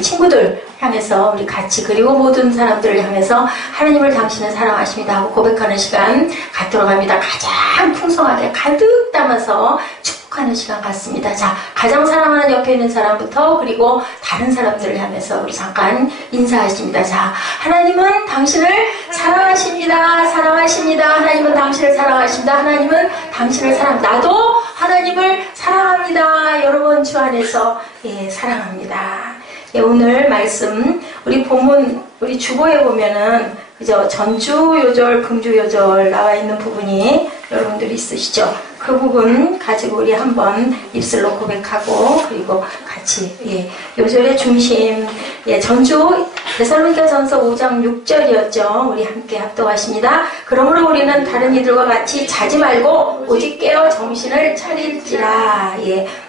친구들 향해서 우리 같이 그리고 모든 사람들을 향해서 하나님을 당신은 사랑하십니다 하고 고백하는 시간 갖도록 합니다. 가장 풍성하게 가득 담아서 축복하는 시간 같습니다. 자, 가장 사랑하는 옆에 있는 사람부터 그리고 다른 사람들을 향해서 우리 잠깐 인사하십니다. 자, 하나님은 당신을 사랑하십니다. 사랑하십니다. 하나님은 당신을 사랑하십니다. 하나님은 당신을 사랑합니다. 나도 하나님을 사랑합니다. 여러분 주 안에서 사랑합니다. 오늘 말씀 우리 본문 우리 주보에 보면은 그죠? 전주요절, 금주요절 나와 있는 부분이 여러분들이 있으시죠? 그 부분 가지고 우리 한번 입술로 고백하고 그리고 같이 요절의 중심 전주 데살로니가전서 5장 6절이었죠. 우리 함께 합독하십니다. 그러므로 우리는 다른 이들과 같이 자지 말고 오직 깨어 정신을 차릴지라.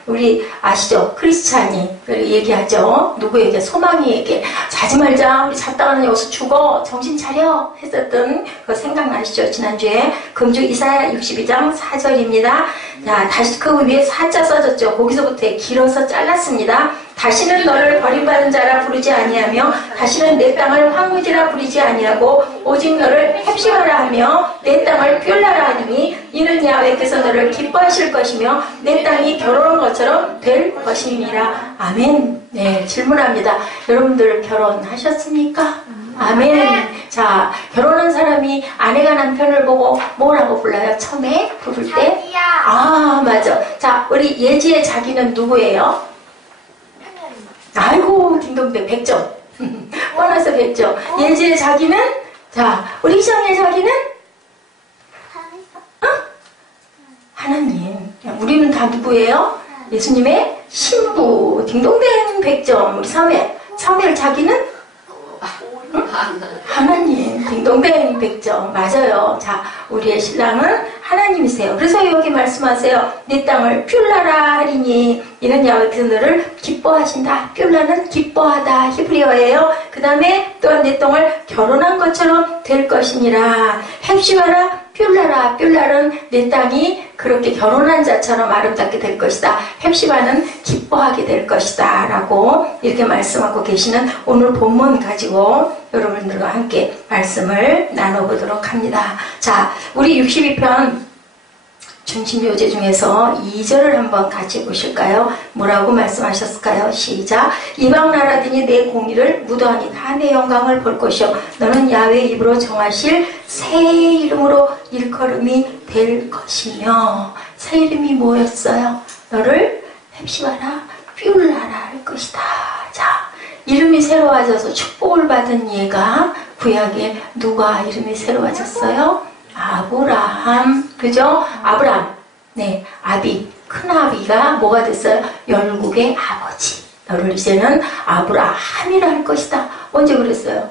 우리 아시죠? 크리스찬이 얘기하죠. 누구에게? 소망이에게 자지 말자. 우리 잤다가는 여기서 죽어. 정신 차려. 했었던 그 생각나시죠? 지난주에 금주 이사야 62장 4절입니다. 자, 다시 그 위에 사자 써졌죠. 거기서부터 길어서 잘랐습니다. 다시는 너를 버림받은 자라 부르지 아니하며 다시는 내 땅을 황무지라 부르지 아니하고 오직 너를 헵시바라 하며 내 땅을 뷸라라 하니 이는 야훼께서 너를 기뻐하실 것이며 내 땅이 결혼한 것처럼 될 것임이라. 아멘. 네, 질문합니다. 여러분들 결혼하셨습니까? 아멘. 자, 결혼한 사람이 아내가 남편을 보고 뭐라고 불러요? 처음에 부를 때? 자기야. 아, 맞아. 자, 우리 예지의 자기는 누구예요? 아이고, 딩동댕 100점. 뻔해서 100점. 예지의 자기는? 자, 우리 희정의 자기는? 하나님. 우리는 다 누구예요? 예수님의 신부. 딩동댕 100점. 우리 사무엘 자기는? 하나님. 딩동댕 100점. 맞아요. 자, 우리의 신랑은 하나님이세요. 그래서 여기 말씀하세요. 내 땅을 뷸라라 하리니 이는 야훼께서 너를 기뻐하신다. 뷸라는 기뻐하다. 히브리어예요. 그 다음에 또한 내 땅을 결혼한 것처럼 될 것이니라. 헵시바라 뷸라라. 뷸라는 내 땅이 그렇게 결혼한 자처럼 아름답게 될 것이다. 헵시바는 기뻐하게 될 것이다. 라고 이렇게 말씀하고 계시는 오늘 본문 가지고 여러분들과 함께 말씀을 나눠보도록 합니다. 자, 우리 62편 중심요제 중에서 2절을 한번 같이 보실까요? 뭐라고 말씀하셨을까요? 시작. 이방 나라들이 내 공의를 무도하니 다 내 영광을 볼 것이요 너는 야훼 입으로 정하실 새 이름으로 일컬음이 될 것이며. 새 이름이 뭐였어요? 너를 헵시바라 뷸라라 할 것이다. 자, 이름이 새로워져서 축복을 받은 얘가 구약에 누가 이름이 새로워졌어요? 아브라함. 그죠? 아브람. 네, 아비. 큰 아비가 뭐가 됐어요? 열국의 아버지. 너를 이제는 아브라함이라 할 것이다. 언제 그랬어요?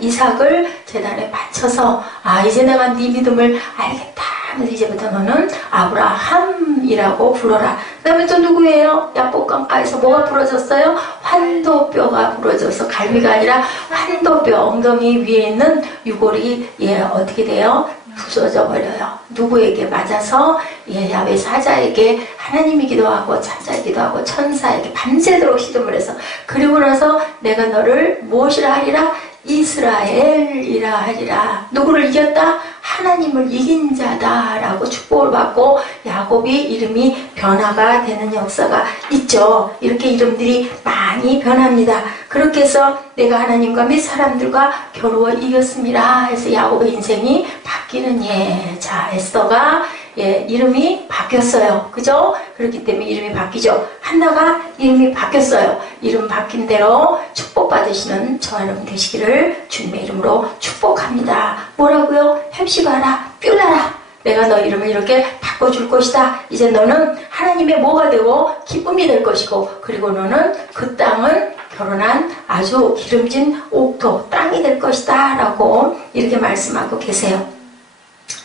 이삭을 제단에 바쳐서 이제 내가 네 믿음을 알겠다 하면서 이제부터 너는 아브라함이라고 불러라. 그 다음에 또 누구예요? 야복 강가에서 뭐가 부러졌어요? 환도뼈가 부러져서 갈비가 아니라 환도뼈, 엉덩이 위에 있는 유골이 어떻게 돼요? 부서져 버려요. 누구에게 맞아서? 야훼 사자에게 하나님이기도 하고 사자이기도 하고 천사에게 밤새도록 시름을 해서 그리고 나서 내가 너를 무엇이라 하리라? 이스라엘이라 하리라. 누구를 이겼다? 하나님을 이긴 자다라고 축복을 받고 야곱이 이름이 변화가 되는 역사가 있죠. 이렇게 이름들이 많이 변합니다. 그렇게 해서 내가 하나님과 및 사람들과 겨루어 이겼습니다 해서 야곱의 인생이 바뀌는 자, 에스더가 이름이 바뀌었어요. 그죠? 그렇기 때문에 이름이 바뀌죠. 한나가 이름이 바뀌었어요. 이름 바뀐 대로 축복받으시는 저 여러분 되시기를 주님의 이름으로 축복합니다. 뭐라고요? 헵시바라 뷸라라. 내가 너 이름을 이렇게 바꿔줄 것이다. 이제 너는 하나님의 뭐가 되고 기쁨이 될 것이고 그리고 너는 그 땅은 결혼한 아주 기름진 옥토 땅이 될 것이다 라고 이렇게 말씀하고 계세요.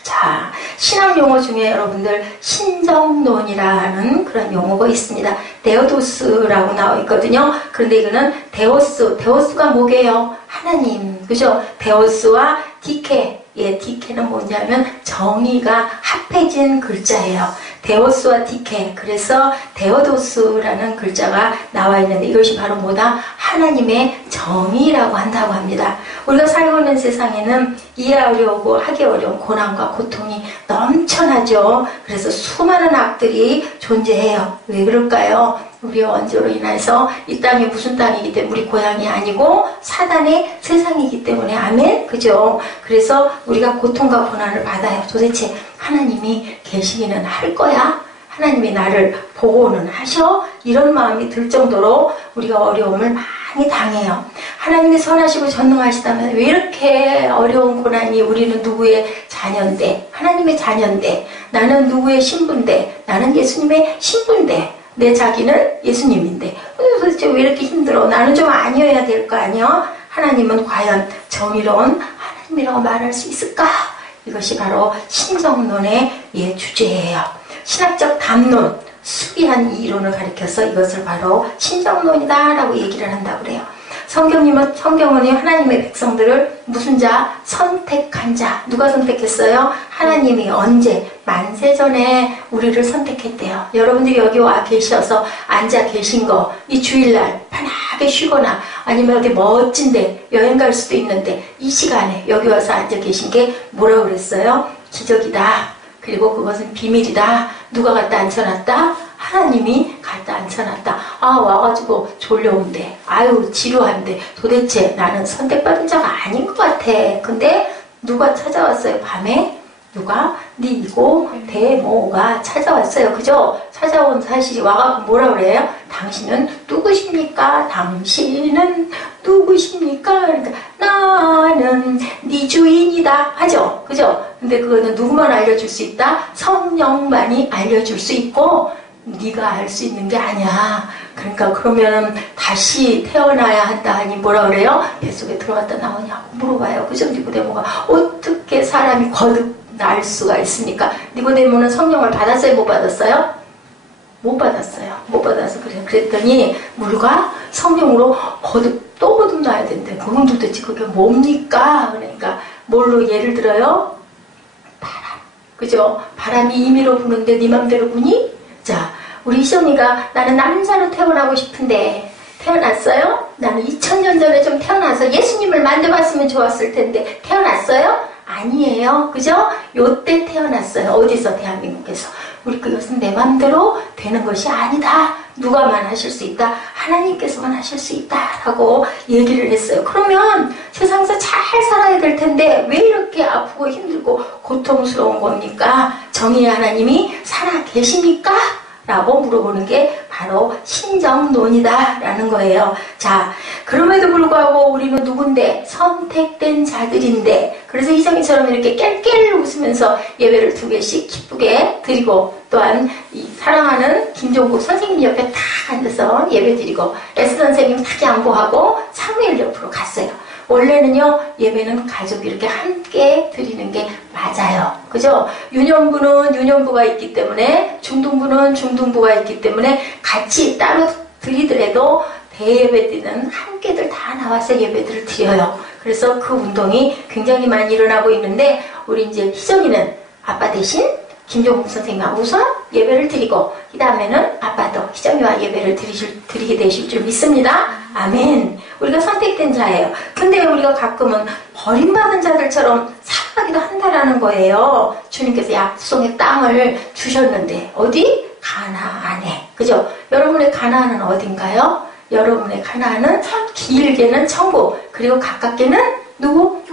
자, 신학 용어 중에 여러분들 신정론이라는 그런 용어가 있습니다. 데오도스라고 나와 있거든요. 그런데 이거는 데오스가 뭐게요? 하나님. 그죠? 데오스와 디케. 디케는 뭐냐면 정의가 합해진 글자예요. 데오스와 디케. 그래서 데오도스라는 글자가 나와 있는데 이것이 바로 뭐다? 하나님의 정의라고 한다고 합니다. 우리가 살고 있는 세상에는 이해하려고 하기 어려운 고난과 고통이 넘쳐나죠. 그래서 수많은 악들이 존재해요. 왜 그럴까요? 우리의 원죄로 인해서 이 땅이 무슨 땅이기 때문에 우리 고향이 아니고 사단의 세상이기 때문에 아멘? 그죠? 그래서 우리가 고통과 고난을 받아요. 도대체 하나님이 계시기는 할 거야? 하나님이 나를 보고는 하셔? 이런 마음이 들 정도로 우리가 어려움을 많이 당해요. 하나님이 선하시고 전능하시다면 왜 이렇게 어려운 고난이 우리는 누구의 자녀인데 하나님의 자녀인데 나는 누구의 신부인데 나는 예수님의 신부인데 내 자기는 예수님인데 도대체 왜 이렇게 힘들어? 나는 좀 아니어야 될 거 아니야? 하나님은 과연 정의로운 하나님이라고 말할 수 있을까? 이것이 바로 신정론의 주제예요. 신학적 담론, 수기한 이론을 가리켜서 이것을 바로 신정론이다라고 얘기를 한다고 그래요. 성경은 하나님의 백성들을 무슨 자? 선택한 자. 누가 선택했어요? 하나님이 언제? 만세전에 우리를 선택했대요. 여러분들이 여기 와 계셔서 앉아 계신 거, 이 주일날 편하게 쉬거나 아니면 어디 멋진데 여행 갈 수도 있는데 이 시간에 여기 와서 앉아 계신 게 뭐라고 그랬어요? 기적이다. 그리고 그것은 비밀이다. 누가 갖다 앉혀놨다? 하나님이 갖다 앉혀놨다. 와가지고 졸려온데, 지루한데, 도대체 나는 선택받은 자가 아닌 것 같아. 근데 누가 찾아왔어요? 밤에? 누가? 니고 대모가 찾아왔어요. 그죠? 찾아온 사실이 와가지고 뭐라 그래요? 당신은 누구십니까? 당신은 누구십니까? 그러니까 나는 네 주인이다 하죠. 그죠? 근데 그거는 누구만 알려줄 수 있다? 성령만이 알려줄 수 있고 네가 알 수 있는 게 아니야. 그러니까 그러면 다시 태어나야 한다 하니 뭐라 그래요? 뱃속에 들어갔다 나오냐고 물어봐요. 그죠? 니고데모가 어떻게 사람이 거듭 날 수가 있습니까? 니고데모는 성령을 받았어요? 못 받았어요? 못 받았어요. 못 받아서 그래요. 그랬더니 우리가 성령으로 또 거듭나야 된대. 그건 도대체 그게 뭡니까? 그러니까 뭘로 예를 들어요? 바람. 그죠? 바람이 임의로 부는데 네 맘대로 부니? 자, 우리 희정이가 나는 남자로 태어나고 싶은데 태어났어요? 나는 2000년 전에 좀 태어나서 예수님을 만져봤으면 좋았을 텐데 태어났어요? 아니에요. 그죠? 요때 태어났어요. 어디서? 대한민국에서. 우리 그것은 내 맘대로 되는 것이 아니다. 누가만 하실 수 있다. 하나님께서만 하실 수 있다. 라고 얘기를 했어요. 그러면 세상에서 잘 살아야 될 텐데 왜 이렇게 아프고 힘들고 고통스러운 겁니까? 정의의 하나님이 살아 계십니까? 라고 물어보는 게 바로 신정론이다 라는 거예요. 자, 그럼에도 불구하고 우리는 누군데? 선택된 자들인데, 그래서 희정이처럼 이렇게 깰깰 웃으면서 예배를 2개씩 기쁘게 드리고, 또한 이 사랑하는 김종국 선생님 옆에 탁 앉아서 예배 드리고, S 선생님 탁 양보하고 사무엘 옆으로 갔어요. 원래는요, 예배는 가족이 이렇게 함께 드리는 게 맞아요. 그죠? 유년부는 유년부가 있기 때문에, 중등부는 중등부가 있기 때문에 같이 따로 드리더라도 대예배 때는 함께들 다 나와서 예배들을 드려요. 그래서 그 운동이 굉장히 많이 일어나고 있는데, 우리 이제 희정이는 아빠 대신 김종국 선생님하고 우선 예배를 드리고, 그 다음에는 아빠도 희정이와 예배를 드리게 되실 줄 믿습니다. 아멘. 우리가 선택된 자예요. 근데 우리가 가끔은 버림받은 자들처럼 살아가기도 한다라는 거예요. 주님께서 약속의 땅을 주셨는데, 어디? 가나안에. 그죠? 여러분의 가나안은 어딘가요? 여러분의 가나안은 길게는 천국, 그리고 가깝게는 누구?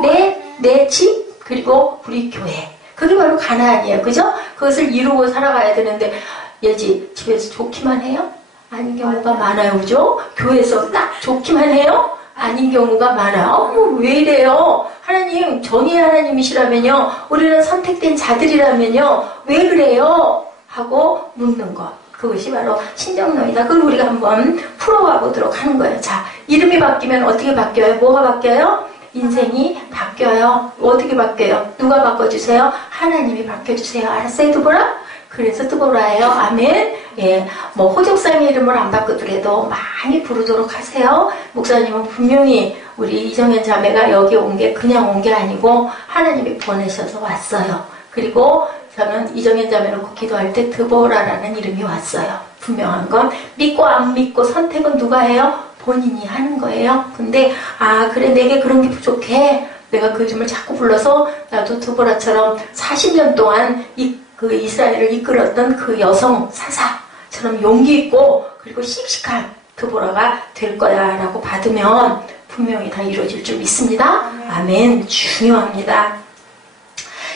내 집, 그리고 우리 교회. 그게 바로 가나안이에요. 그죠? 그것을 이루고 살아가야 되는데, 예지, 집에서 좋기만 해요? 아닌 경우가 많아요. 그죠? 교회에서 딱 좋기만 해요? 아닌 경우가 많아요. 왜 이래요? 하나님, 정의의 하나님이시라면요, 우리는 선택된 자들이라면요, 왜 그래요? 하고 묻는 것. 그것이 바로 신정론이다. 그걸 우리가 한번 풀어가 보도록 하는 거예요. 자, 이름이 바뀌면 어떻게 바뀌어요? 뭐가 바뀌어요? 인생이 바뀌어요. 어떻게 바뀌어요? 누가 바꿔주세요? 하나님이 바뀌어주세요. 알았어요, 드보라? 그래서 드보라예요. 아멘. 예, 뭐 호적상의 이름을 안 바꾸더라도 많이 부르도록 하세요. 목사님은 분명히 우리 이정현 자매가 여기 온 게 그냥 온 게 아니고 하나님이 보내셔서 왔어요. 그리고 저는 이정현 자매 놓고 기도할 때 드보라라는 이름이 왔어요. 분명한 건 믿고 안 믿고 선택은 누가 해요? 본인이 하는 거예요. 근데 그래 내게 그런 게 부족해. 내가 그 이름을 자꾸 불러서 나도 드보라처럼 40년 동안 그 이스라엘을 이끌었던 그 여성 사사처럼 용기 있고 그리고 씩씩한 드보라가 될 거야 라고 받으면 분명히 다 이루어질 줄 믿습니다. 아멘. 중요합니다.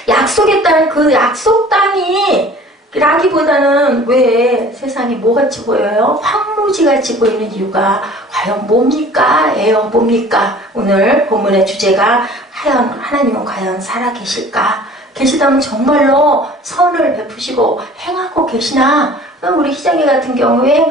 약속의 땅, 그 약속 땅이 라기보다는 왜 세상이 뭐같이 보여요? 황무지같이 보이는 이유가 과연 뭡니까? 예요, 뭡니까? 오늘 본문의 주제가 하나님은 과연 살아계실까? 계시다면 정말로 선을 베푸시고 행하고 계시나? 우리 희정이 같은 경우에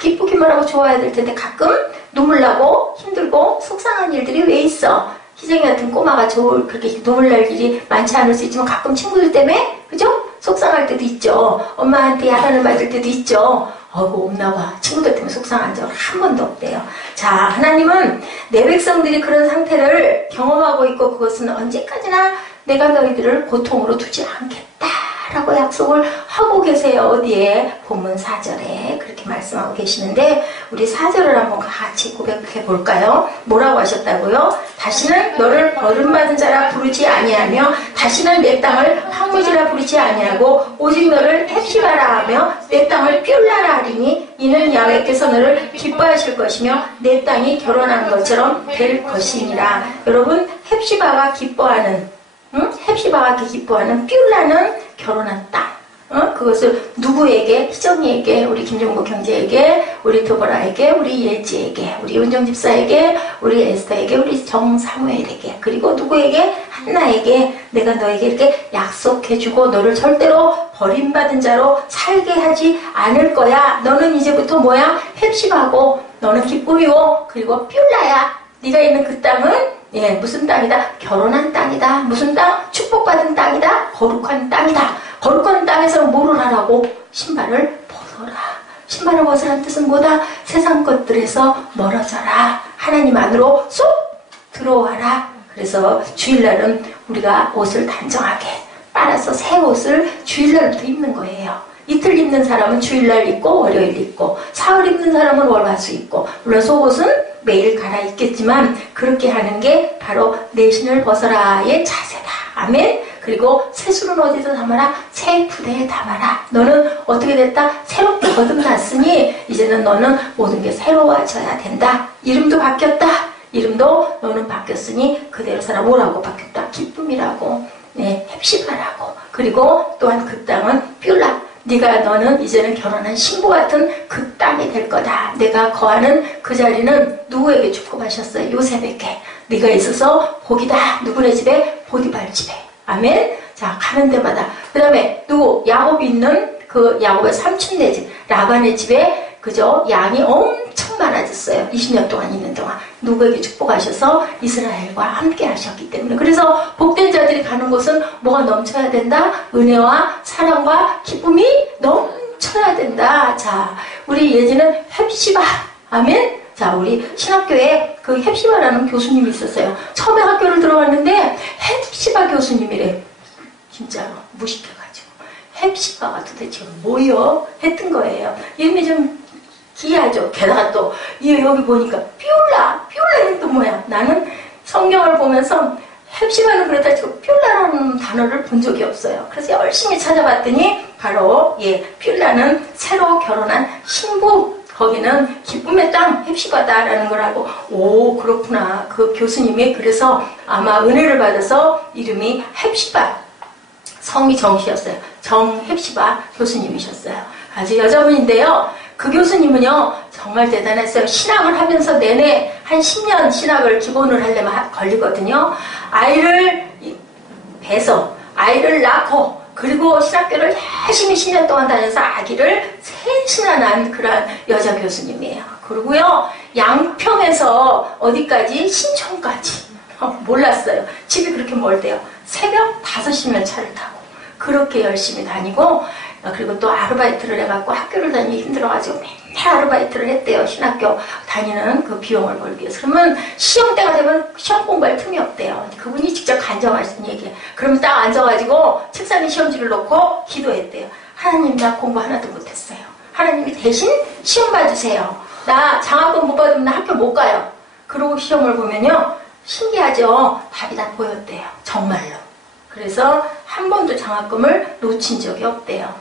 기쁘기만 하고 좋아야 될 텐데 가끔 눈물 나고 힘들고 속상한 일들이 왜 있어? 희정이 같은 꼬마가 그렇게 눈물 날 일이 많지 않을 수 있지만 가끔 친구들 때문에, 그죠? 속상할 때도 있죠. 엄마한테 야단을 맞을 때도 있죠. 없나 봐. 친구들 때문에 속상한 적 한 번도 없대요. 자, 하나님은 내 백성들이 그런 상태를 경험하고 있고 그것은 언제까지나 내가 너희들을 고통으로 두지 않겠다라고 약속을 하고 계세요. 어디에? 본문 4절에 그렇게 말씀하고 계시는데 우리 4절을 한번 같이 고백해 볼까요? 뭐라고 하셨다고요? 다시는 너를 버림받은 자라 부르지 아니하며 다시는 내 땅을 황무지라 부르지 아니하고 오직 너를 헵시바라 하며 내 땅을 뷸라라 하리니 이는 야훼께서 너를 기뻐하실 것이며 내 땅이 결혼한 것처럼 될 것이니라. 여러분, 헵시바가 기뻐하는 헵시바가 기뻐하는 뷸라는 결혼한 땅. 그것을 누구에게? 희정이에게, 우리 김종국 경제에게, 우리 드보라에게, 우리 예지에게, 우리 윤정 집사에게, 우리 에스더에게, 우리 정사무엘에게, 그리고 누구에게? 한나에게 내가 너에게 이렇게 약속해주고 너를 절대로 버림받은 자로 살게 하지 않을 거야. 너는 이제부터 뭐야? 헵시바고 너는 기쁨이고 그리고 뷸라야. 네가 있는 그 땅은 무슨 땅이다? 결혼한 땅이다. 무슨 땅? 축복받은 땅이다. 거룩한 땅이다. 거룩한 땅에서 뭐를 하라고? 신발을 벗어라. 신발을 벗으라는 뜻은 뭐다? 세상 것들에서 멀어져라. 하나님 안으로 쏙 들어와라. 그래서 주일날은 우리가 옷을 단정하게 빨아서 새 옷을 주일날부터 입는 거예요. 이틀 입는 사람은 주일날 입고 월요일 입고 사흘 입는 사람은 월화수 입고 물론 속옷은 매일 갈아입겠지만 그렇게 하는 게 바로 내 신을 벗어라의 자세다. 아멘. 그리고 새술은 어디서 담아라? 새 부대에 담아라. 너는 어떻게 됐다? 새롭게 거듭났으니 이제는 너는 모든 게 새로워져야 된다. 이름도 바뀌었다. 이름도 너는 바뀌었으니 그대로 살아. 뭐라고 바뀌었다? 기쁨이라고, 헵시바라고. 그리고 또한 그 땅은 뷸라. 너는 이제는 결혼한 신부 같은 그 땅이 될 거다. 내가 거하는 그 자리는 누구에게 축복하셨어요? 요셉에게. 네가 있어서 복이다. 누구네 집에? 보디발 집에. 아멘. 자, 가는 데마다. 그 다음에 누구? 야곱이 있는 그 야곱의 삼촌네 집, 라반의 집에 그죠? 양이 엄청 많아졌어요. 20년 동안 있는 동안. 누구에게 축복하셔서 이스라엘과 함께 하셨기 때문에. 그래서 복된 자들이 가는 곳은 뭐가 넘쳐야 된다? 은혜와 사랑과 기쁨이 넘쳐야 된다. 자, 우리 예지는 헵시바. 아멘? 자, 우리 신학교에 그 헵시바라는 교수님이 있었어요. 처음에 학교를 들어갔는데 헵시바 교수님이래. 진짜로 무식해가지고. 헵시바가 도대체 뭐요? 했던 거예요. 이름이 좀 기이하죠. 게다가 또 여기 보니까 뷸라는 또 뭐야? 나는 성경을 보면서 헵시바는 그렇다 치고 뷸라라는 단어를 본 적이 없어요. 그래서 열심히 찾아봤더니 바로 뷸라는 새로 결혼한 신부. 거기는 기쁨의 땅 헵시바다라는 걸 알고 오 그렇구나. 그 교수님이 그래서 아마 은혜를 받아서 이름이 헵시바. 성이 정씨였어요. 정헵시바 교수님이셨어요. 아주 여자분인데요. 그 교수님은요 정말 대단했어요. 신학을 하면서 내내 한 10년 신학을 기본을 하려면 걸리거든요. 아이를 배서 아이를 낳고 그리고 신학교를 열심히 10년 동안 다녀서 아기를 셋이나 낳은 그런 여자 교수님이에요. 그리고요 양평에서 어디까지? 신촌까지. 몰랐어요. 집이 그렇게 멀대요. 새벽 5시면 차를 타고 그렇게 열심히 다니고 그리고 또 아르바이트를 해갖고 학교를 다니기 힘들어가지고 맨날 아르바이트를 했대요. 신학교 다니는 그 비용을 벌기 위해서. 그러면 시험 때가 되면 시험 공부할 틈이 없대요. 그분이 직접 간증하신 얘기예요. 그러면 딱 앉아가지고 책상에 시험지를 놓고 기도했대요. 하나님, 나 공부 하나도 못했어요. 하나님이 대신 시험 봐주세요. 나 장학금 못 받으면 나 학교 못 가요. 그러고 시험을 보면요, 신기하죠? 답이 다 보였대요. 정말로. 그래서 한 번도 장학금을 놓친 적이 없대요.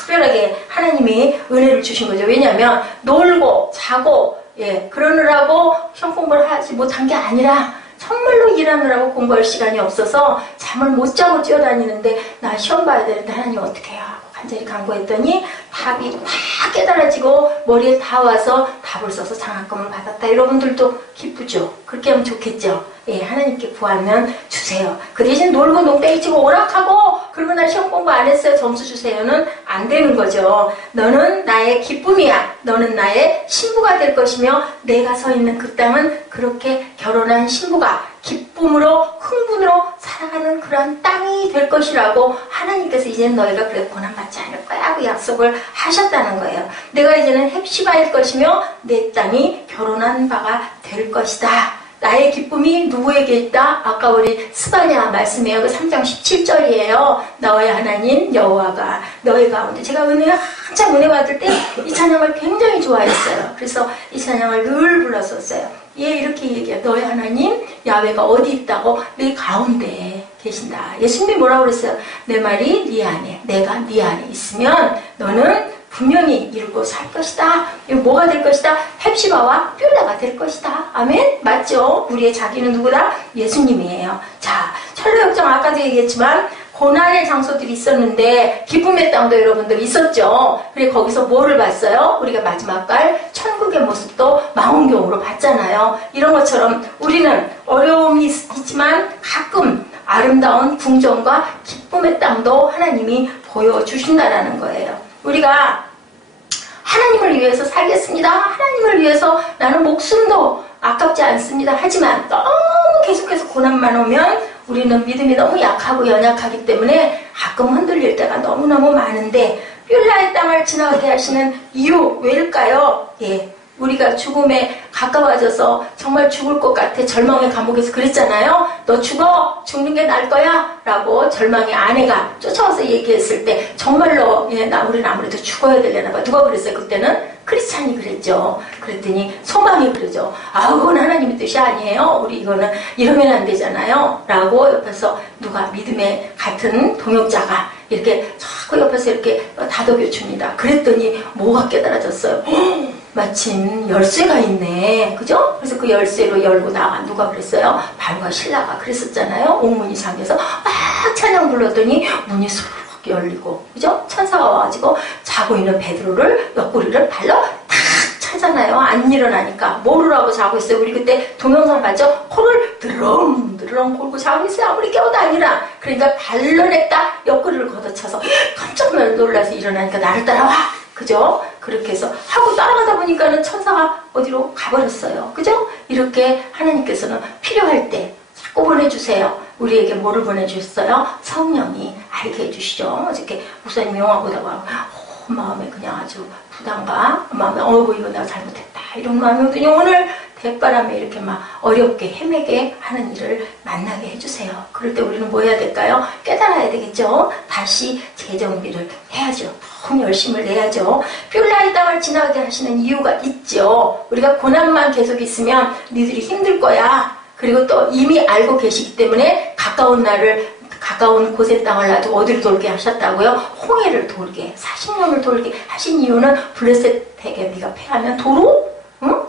특별하게 하나님이 은혜를 주신 거죠. 왜냐하면 놀고 자고 그러느라고 시험 공부를 하지 못한 게 아니라 정말로 일하느라고 공부할 시간이 없어서 잠을 못 자고 뛰어다니는데 나 시험 봐야 되는데 하나님 어떻게 해요? 간절히 간구했더니 답이 다 깨달아지고 머리에 다 와서 답을 써서 장학금을 받았다. 여러분들도 기쁘죠? 그렇게 하면 좋겠죠? 하나님께 구하면 주세요. 그 대신 놀고 농땡이 치고 오락하고 그리고 나 시험 공부 안 했어요. 점수 주세요는 안 되는 거죠. 너는 나의 기쁨이야. 너는 나의 신부가 될 것이며 내가 서 있는 그 땅은 그렇게 결혼한 신부가 기쁨으로 흥분으로 살아가는 그런 땅이 될 것이라고 하나님께서 이제는 너희가 그렇게 고난받지 않을 거야 하고 약속을 하셨다는 거예요. 내가 이제는 헵시바일 것이며 내 땅이 결혼한 바가 될 것이다. 나의 기쁨이 누구에게 있다? 아까 우리 스바냐 말씀이에요. 그 3장 17절이에요. 너의 하나님 여호와가 너희 가운데, 제가 한참 은혜 받을 때 이 찬양을 굉장히 좋아했어요. 그래서 이 찬양을 늘 불렀었어요. 이렇게 얘기해요. 너의 하나님 야훼가 어디 있다고? 내 가운데 계신다. 예수님이 뭐라고 그랬어요? 내 말이 네 안에, 내가 네 안에 있으면 너는 분명히 이루고 살 것이다. 이거 뭐가 될 것이다? 헵시바와 뷸라가 될 것이다. 아멘? 맞죠? 우리의 자기는 누구다? 예수님이에요. 자, 철로역정 아까도 얘기했지만 고난의 장소들이 있었는데 기쁨의 땅도 여러분들 있었죠. 그래 거기서 뭐를 봤어요? 우리가 마지막 갈 천국의 모습도 망원경으로 봤잖아요. 이런 것처럼 우리는 어려움이 있지만 가끔 아름다운 궁정과 기쁨의 땅도 하나님이 보여주신다라는 거예요. 우리가 하나님을 위해서 살겠습니다. 하나님을 위해서 나는 목숨도 아깝지 않습니다. 하지만 너무 계속해서 고난만 오면 우리는 믿음이 너무 약하고 연약하기 때문에 가끔 흔들릴 때가 너무너무 많은데 뷸라의 땅을 지나가게 하시는 이유 왜일까요? 우리가 죽음에 가까워져서 정말 죽을 것 같아. 절망의 감옥에서 그랬잖아요. 너 죽어. 죽는 게 나을 거야. 라고 절망의 아내가 쫓아와서 얘기했을 때 정말로 우리는 아무래도 죽어야 되려나 봐. 누가 그랬어요? 그때는 크리스찬이 그랬죠. 그랬더니 소망이 그러죠. 그건 하나님의 뜻이 아니에요. 우리 이거는 이러면 안 되잖아요. 라고 옆에서 누가 믿음의 같은 동역자가 이렇게 자꾸 옆에서 이렇게 다독여 줍니다. 그랬더니 뭐가 깨달아졌어요. 마침 열쇠가 있네. 그죠? 그래서 그 열쇠로 열고 나가. 누가 그랬어요? 바로가 신라가 그랬었잖아요. 옥문이상에서 막 찬양 불렀더니 문이 쏙 열리고, 그죠? 천사가 와가지고 자고 있는 베드로를 옆구리를 발로 탁 차잖아요. 안 일어나니까. 모르라고 자고 있어요. 우리 그때 동영상 봤죠? 코를 드렁드렁 골고 자고 있어요. 아무리 깨워도 아니라. 그러니까 발로 냈다 옆구리를 걷어차서 깜짝 놀라서 일어나니까 나를 따라와. 그죠? 그렇게 해서 하고 따라가다 보니까는 천사가 어디로 가버렸어요. 그죠? 이렇게 하나님께서는 필요할 때 자꾸 보내주세요. 우리에게 뭐를 보내주셨어요? 성령이 알게 해주시죠. 어저께 목사님 영화 보다가 마음에 그냥 아주 부담과 마음에 이거 내가 잘못했다 이런 마음이 오더니 오늘 대바람에 이렇게 막 어렵게 헤매게 하는 일을 만나게 해주세요. 그럴 때 우리는 뭐 해야 될까요? 깨달아야 되겠죠. 다시 재정비를 해야죠. 너무 열심을 내야죠. 뷸라의 땅을 지나가게 하시는 이유가 있죠. 우리가 고난만 계속 있으면 니들이 힘들 거야. 그리고 또 이미 알고 계시기 때문에 가까운 곳의 땅을 놔두고 어디를 돌게 하셨다고요? 홍해를 돌게, 40년을 돌게 하신 이유는 블레셋에게 네가 패하면 도로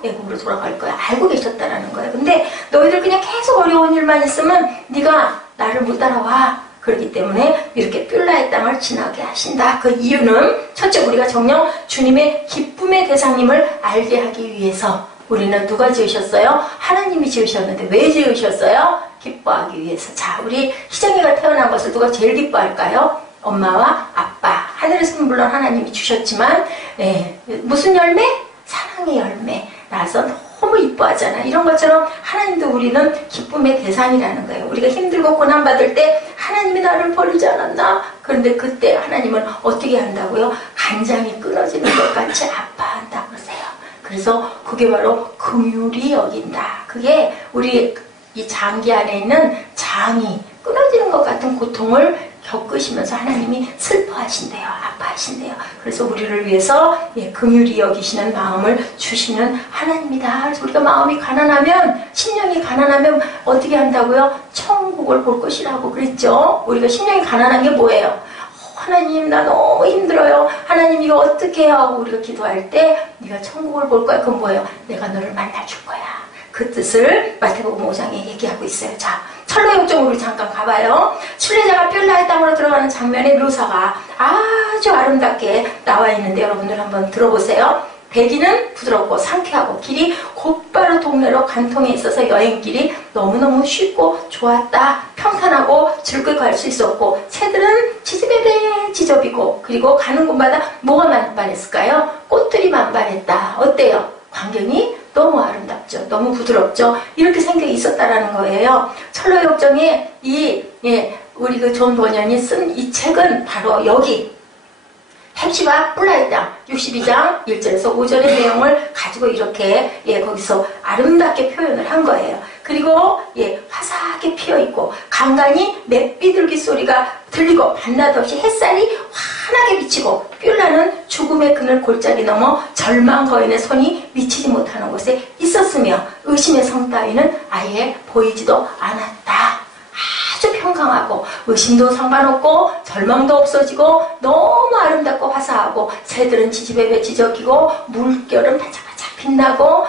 애국으로 돌아갈 거야. 알고 계셨다라는 거예요. 근데 너희들 그냥 계속 어려운 일만 있으면 네가 나를 못 따라와. 그렇기 때문에 이렇게 뷸라의 땅을 지나게 하신다. 그 이유는 첫째 우리가 정녕 주님의 기쁨의 대상님을 알게 하기 위해서. 우리는 누가 지으셨어요? 하나님이 지으셨는데 왜 지으셨어요? 기뻐하기 위해서. 자, 우리 희정이가 태어난 것을 누가 제일 기뻐할까요? 엄마와 아빠. 하늘에서는 물론 하나님이 주셨지만 무슨 열매? 사랑의 열매. 나서 너무 이뻐하잖아. 이런 것처럼 하나님도 우리는 기쁨의 대상이라는 거예요. 우리가 힘들고 고난받을 때 하나님 하나님이 나를 버리지 않았나? 그런데 그때 하나님은 어떻게 한다고요? 간장이 끊어지는 것 같이 아파한다고 그러세요. 그래서 그게 바로 긍휼히 여긴다. 그게 우리 이 장기 안에 있는 장이 끊어지는 것 같은 고통을 겪으시면서 하나님이 슬퍼하신대요. 아파하신대요. 그래서 우리를 위해서 긍휼히 여기시는 마음을 주시는 하나님이다. 그래서 우리가 마음이 가난하면, 심령이 가난하면 어떻게 한다고요? 천국을 볼 것이라고 그랬죠. 우리가 심령이 가난한 게 뭐예요? 하나님 나 너무 힘들어요. 하나님 이거 어떻게 해요? 하고 우리가 기도할 때 네가 천국을 볼 거야. 그건 뭐예요? 내가 너를 만나줄 거야. 그 뜻을 마태복음 5장에 얘기하고 있어요. 자, 철로역정으로 우리 잠깐 가봐요. 순례자가 뷸라의 땅으로 들어가는 장면의 묘사가 아주 아름답게 나와 있는데 여러분들 한번 들어보세요. 대기는 부드럽고 상쾌하고 길이 곧바로 동네로 간통해 있어서 여행길이 너무너무 쉽고 좋았다. 평탄하고 즐겁게 갈 수 있었고 새들은 지지배배 지저비고 그리고 가는 곳마다 뭐가 만발했을까요? 꽃들이 만발했다. 어때요? 광경이 너무 아름답죠. 너무 부드럽죠. 이렇게 생각이 있었다라는 거예요. 철로역정에 우리 그 존 버년이 쓴 이 책은 바로 여기 헵시바 뿔라의 땅 62장 1절에서 5절의 내용을 가지고 이렇게 거기서 아름답게 표현을 한 거예요. 그리고 화사하게 피어있고 간간히 맷비둘기 소리가 들리고 밤낮 없이 햇살이 환하게 비치고 뷸라는 죽음의 그늘 골짜기 넘어 절망 거인의 손이 미치지 못하는 곳에 있었으며 의심의 성 따위는 아예 보이지도 않았다. 아주 평강하고 의심도 상관없고 절망도 없어지고 너무 아름답고 화사하고 새들은 지지배배 지저귀고 물결은 반짝반짝 빛나고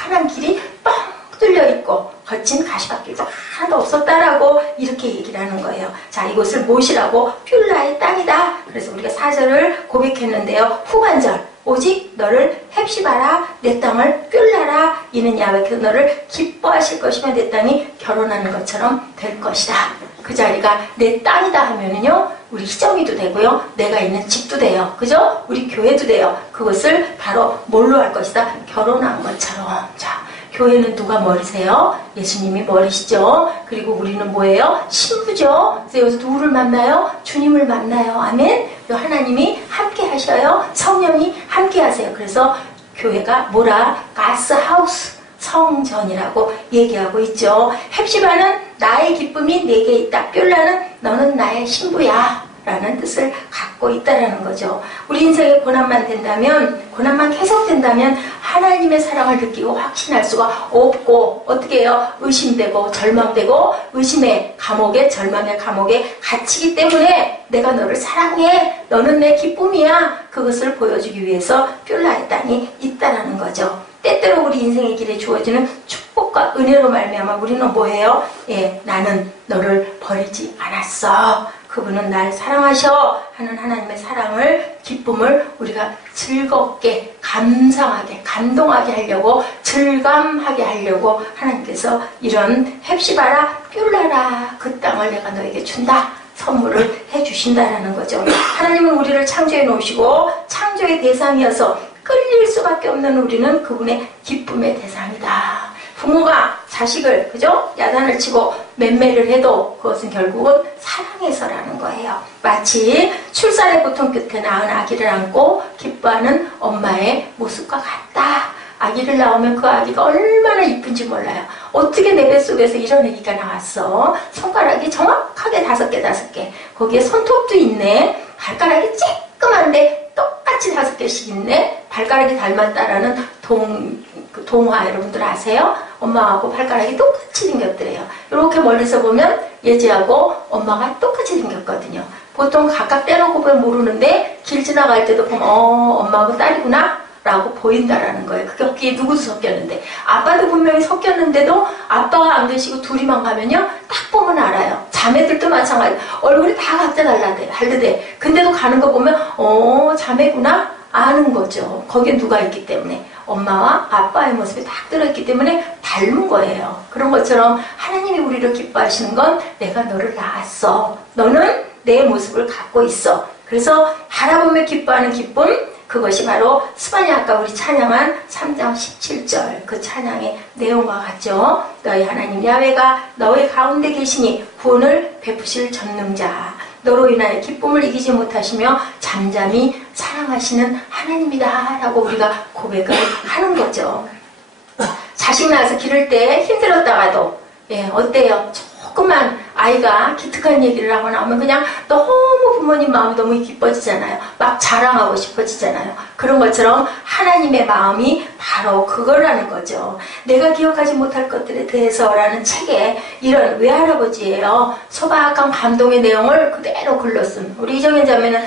환한 길이 뻥 뚫려있고 거친 가시밭길도 하나도 없었다라고 이렇게 얘기를 하는 거예요. 자, 이곳을 무엇이라고? 뷸라의 땅이다. 그래서 우리가 4절을 고백했는데요. 후반절 오직 너를 헵시바라 내 땅을 뷸라라 이는 야훼께서 너를 기뻐하실 것이며 내 땅이 결혼하는 것처럼 될 것이다. 그 자리가 내 땅이다 하면은요 우리 희정이도 되고요 내가 있는 집도 돼요. 그죠? 우리 교회도 돼요. 그것을 바로 뭘로 할 것이다? 결혼한 것처럼. 자, 교회는 누가 머리세요? 예수님이 머리시죠. 그리고 우리는 뭐예요? 신부죠. 그래서 여기서 누구를 만나요? 주님을 만나요. 아멘. 하나님이 함께 하셔요. 성령이 함께 하세요. 그래서 교회가 뭐라? 가스 하우스, 성전이라고 얘기하고 있죠. 헵시바는 나의 기쁨이 내게 있다. 뷸라는 너는 나의 신부야 라는 뜻을 갖고 있다라는 거죠. 우리 인생에 고난만 된다면, 고난만 계속된다면 하나님의 사랑을 느끼고 확신할 수가 없고 어떻게 해요? 의심되고 절망되고 의심의 감옥에 절망의 감옥에 갇히기 때문에 내가 너를 사랑해. 너는 내 기쁨이야. 그것을 보여주기 위해서 뷸라의 땅이 있다라는 거죠. 때때로 우리 인생의 길에 주어지는 축복과 은혜로 말미암아 우리는 뭐예요? 나는 너를 버리지 않았어. 그분은 날 사랑하셔 하는 하나님의 사랑을, 기쁨을 우리가 즐겁게, 감상하게, 감동하게 하려고, 즐감하게 하려고 하나님께서 이런 헵시바라 뷸라라 그 땅을 내가 너에게 준다. 선물을 해주신다라는 거죠. 하나님은 우리를 창조해 놓으시고 창조의 대상이어서 끌릴 수밖에 없는 우리는 그분의 기쁨의 대상이다. 부모가 자식을 그죠? 야단을 치고 맴매를 해도 그것은 결국은 사랑해서라는 거예요. 마치 출산의 고통 끝에 낳은 아기를 안고 기뻐하는 엄마의 모습과 같다. 아기를 낳으면 그 아기가 얼마나 이쁜지 몰라요. 어떻게 내 뱃속에서 이런 아기가 나왔어? 손가락이 정확하게 5개. 거기에 손톱도 있네. 발가락이 쬐끄만데 똑같이 5개씩 있네. 발가락이 닮았다라는 동화 여러분들 아세요? 엄마하고 발가락이 똑같이 생겼더래요. 이렇게 멀리서 보면 예지하고 엄마가 똑같이 생겼거든요. 보통 각각 떼놓고 보면 모르는데 길 지나갈 때도 보면 엄마하고 딸이구나 라고 보인다라는 거예요. 그게 거기에 누구도 섞였는데 아빠도 분명히 섞였는데도 아빠가 안 계시고 둘이만 가면요 딱 보면 알아요. 자매들도 마찬가지. 얼굴이 다 각자 다르대. 근데도 가는 거 보면 자매구나 아는 거죠. 거기에 누가 있기 때문에 엄마와 아빠의 모습이 딱 들어있기 때문에 닮은 거예요. 그런 것처럼 하나님이 우리를 기뻐하시는 건 내가 너를 낳았어. 너는 내 모습을 갖고 있어. 그래서 바라보며 기뻐하는 기쁨, 그것이 바로 스바냐 아까 우리 찬양한 3장 17절 그 찬양의 내용과 같죠. 너희 하나님 야훼가 너희 가운데 계시니 구원을 베푸실 전능자, 너로 인하여 기쁨을 이기지 못하시며 잠잠히 사랑하시는 하나님이다 라고 우리가 고백을 하는 거죠. 자식 낳아서 기를 때 힘들었다가도 어때요? 조금만 아이가 기특한 얘기를 하거나 하면 그냥 너무 부모님 마음이 너무 기뻐지잖아요. 막 자랑하고 싶어지잖아요. 그런 것처럼 하나님의 마음이 바로 그거라는 거죠. 내가 기억하지 못할 것들에 대해서라는 책에 이런 외할아버지예요. 소박한 감동의 내용을 그대로 글렀음. 우리 이정현 자매는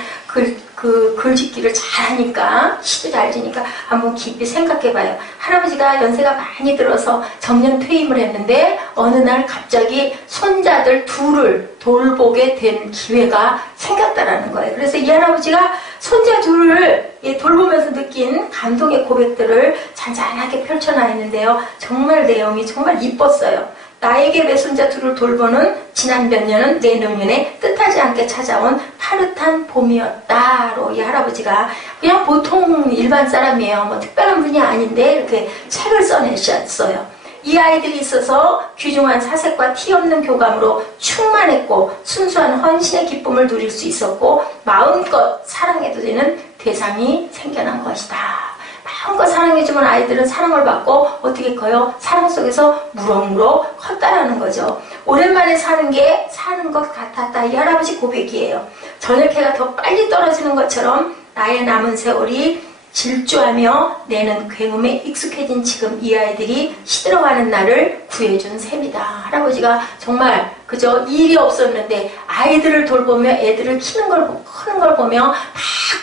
그 글짓기를 잘하니까, 시도 잘 지니까 한번 깊이 생각해봐요. 할아버지가 연세가 많이 들어서 정년 퇴임을 했는데 어느 날 갑자기 손자들 둘을 돌보게 된 기회가 생겼다라는 거예요. 그래서 이 할아버지가 손자 둘을 돌보면서 느낀 감동의 고백들을 잔잔하게 펼쳐놔 있는데요. 정말 내용이 정말 이뻤어요. 나에게 내 손자 둘을 돌보는 지난 몇 년은 내 노년에 뜻하지 않게 찾아온 파릇한 봄이었다로 이 할아버지가 그냥 보통 일반 사람이에요. 뭐 특별한 분이 아닌데 이렇게 책을 써내셨어요. 이 아이들이 있어서 귀중한 사색과 티 없는 교감으로 충만했고 순수한 헌신의 기쁨을 누릴 수 있었고 마음껏 사랑해도 되는 대상이 생겨난 것이다. 마음껏 사랑해주면 아이들은 사랑을 받고 어떻게 커요? 사랑 속에서 무럭무럭 컸다라는 거죠. 오랜만에 사는 게 사는 것 같았다. 이 할아버지 고백이에요. 저녁해가 더 빨리 떨어지는 것처럼 나의 남은 세월이 질주하며 내는 굉음에 익숙해진 지금 이 아이들이 시들어가는 나를 구해준 셈이다. 할아버지가 정말 그저 일이 없었는데 아이들을 돌보며 애들을 크는 걸 보며 막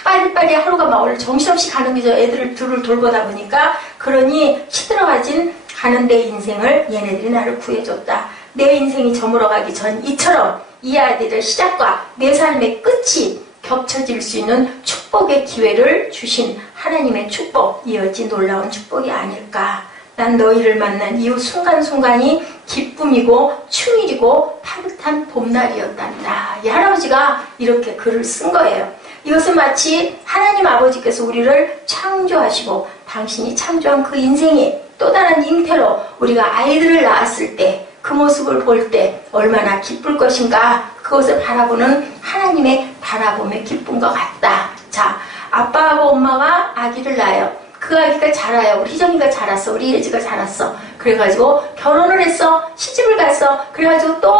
빨리빨리 하루가 막 원래 정신없이 가는 게죠. 애들을 둘을 돌보다 보니까 그러니 시들어가진 가는 내 인생을 얘네들이 나를 구해줬다. 내 인생이 저물어가기 전 이처럼 이 아이들의 시작과 내 삶의 끝이 겹쳐질 수 있는 축복의 기회를 주신 하나님의 축복, 이어진 놀라운 축복이 아닐까. 난 너희를 만난 이후 순간순간이 기쁨이고 충일이고 파릇한 봄날이었단다. 이 할아버지가 이렇게 글을 쓴 거예요. 이것은 마치 하나님 아버지께서 우리를 창조하시고 당신이 창조한 그 인생이 또 다른 잉태로 우리가 아이들을 낳았을 때 그 모습을 볼 때 얼마나 기쁠 것인가, 그것을 바라보는 하나님의 바라봄의 기쁨과 같다. 자, 아빠하고 엄마가 아기를 낳아요. 그 아기가 자라요. 우리 희정이가 자랐어. 우리 예지가 자랐어. 그래가지고 결혼을 했어. 시집을 갔어. 그래가지고 또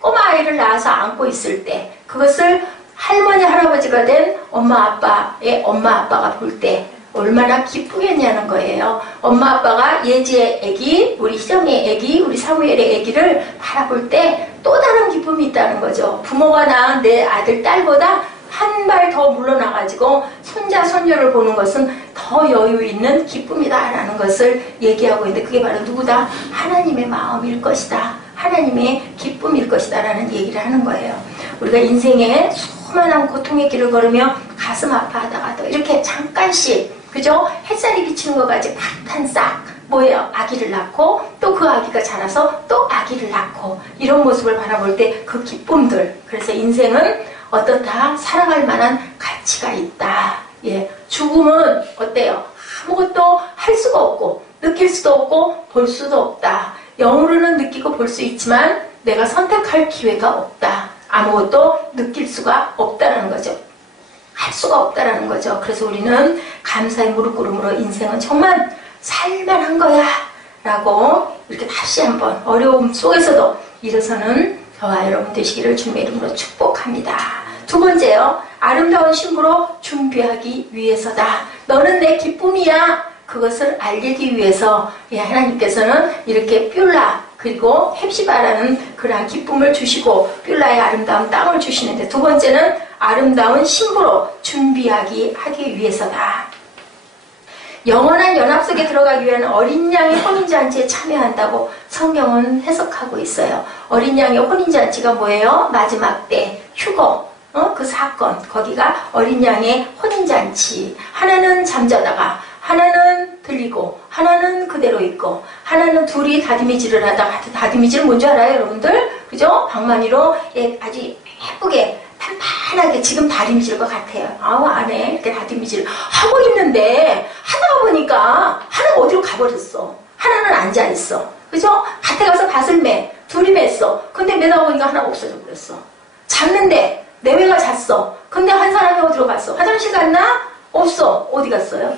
꼬마 아이를 낳아서 안고 있을 때 그것을 할머니 할아버지가 된 엄마 아빠가 볼 때 얼마나 기쁘겠냐는 거예요. 엄마 아빠가 예지의 애기, 우리 희정이의 애기, 우리 사무엘의 애기를 바라볼 때 또 다른 기쁨이 있다는 거죠. 부모가 낳은 내 아들, 딸보다 한 발 더 물러나가지고 손자, 손녀를 보는 것은 더 여유 있는 기쁨이다라는 것을 얘기하고 있는데 그게 바로 누구다? 하나님의 마음일 것이다. 하나님의 기쁨일 것이다 라는 얘기를 하는 거예요. 우리가 인생에 수많은 고통의 길을 걸으며 가슴 아파하다가도 이렇게 잠깐씩 그죠? 햇살이 비치는 것까지 밭한 싹 뭐예요? 아기를 낳고 또 그 아기가 자라서 또 아기를 낳고 이런 모습을 바라볼 때 그 기쁨들. 그래서 인생은 어떻다? 살아갈 만한 가치가 있다. 예, 죽음은 어때요? 아무것도 할 수가 없고 느낄 수도 없고 볼 수도 없다. 영으로는 느끼고 볼 수 있지만 내가 선택할 기회가 없다. 아무것도 느낄 수가 없다라는 거죠. 할 수가 없다라는 거죠. 그래서 우리는 감사의 무릎 꿇음으로 인생은 정말 살만한 거야 라고 이렇게 다시 한번 어려움 속에서도 일어서는 저와 여러분 되시기를 주님의 이름으로 축복합니다. 두 번째요. 아름다운 신부로 준비하기 위해서다. 너는 내 기쁨이야. 그것을 알리기 위해서 하나님께서는 이렇게 뷸라 그리고 헵시바라는 그러한 기쁨을 주시고 뷸라의 아름다운 땅을 주시는데 두 번째는 아름다운 신부로 준비하기 위해서다. 영원한 연합 속에 들어가기 위한 어린 양의 혼인잔치에 참여한다고 성경은 해석하고 있어요. 어린 양의 혼인잔치가 뭐예요? 마지막 때 휴거 그 사건 거기가 어린 양의 혼인잔치. 하나는 잠자다가 하나는 들리고 하나는 그대로 있고 하나는 둘이 다듬이질을 하다가 다듬이질 뭔지 알아요 여러분들? 그죠? 방망이로 아주 예쁘게 환하게 지금 다림질과 같아요. 아우 안 해. 이렇게 다림질 하고 있는데 하다가 보니까 하나가 어디로 가버렸어. 하나는 앉아있어. 그죠? 밭에 가서 밭을 매. 둘이 맸어. 근데 매다 보니까 하나가 없어져 버렸어. 잤는데 내외가 잤어. 근데 한 사람이 어디로 갔어? 화장실 갔나? 없어. 어디 갔어요?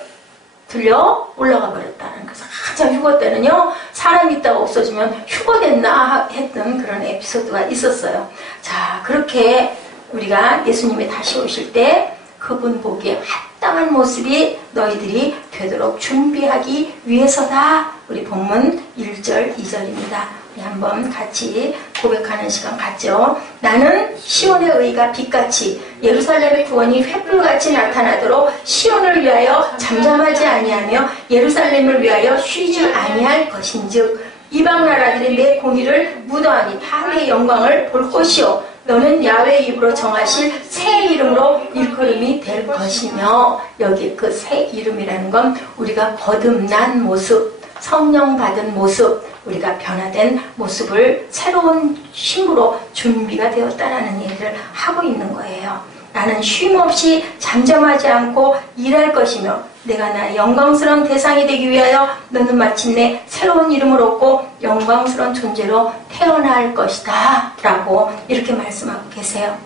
들려? 올라가 버렸다는 거죠. 한참 휴거 때는요, 사람이 있다가 없어지면 휴거됐나 했던 그런 에피소드가 있었어요. 자, 그렇게 우리가 예수님이 다시 오실 때 그분 보기에 합당한 모습이 너희들이 되도록 준비하기 위해서다. 우리 본문 1절, 2절입니다. 우리 한번 같이 고백하는 시간 갖죠. 나는 시온의 의가 빛같이 예루살렘의 구원이 횃불같이 나타나도록 시온을 위하여 잠잠하지 아니하며 예루살렘을 위하여 쉬지 아니할 것인즉 이방 나라들이 내 공의를 무도하니 다 내 영광을 볼 것이요 너는 야훼의 입으로 정하실 새 이름으로 일컬음이 될 것이며 여기 그 새 이름이라는 건 우리가 거듭난 모습, 성령 받은 모습, 우리가 변화된 모습을 새로운 신부로 준비가 되었다라는 얘기를 하고 있는 거예요. 나는 쉼없이 잠잠하지 않고 일할 것이며 내가 나의 영광스러운 대상이 되기 위하여 너는 마침내 새로운 이름을 얻고 영광스러운 존재로 태어날 것이다 라고 이렇게 말씀하고 계세요.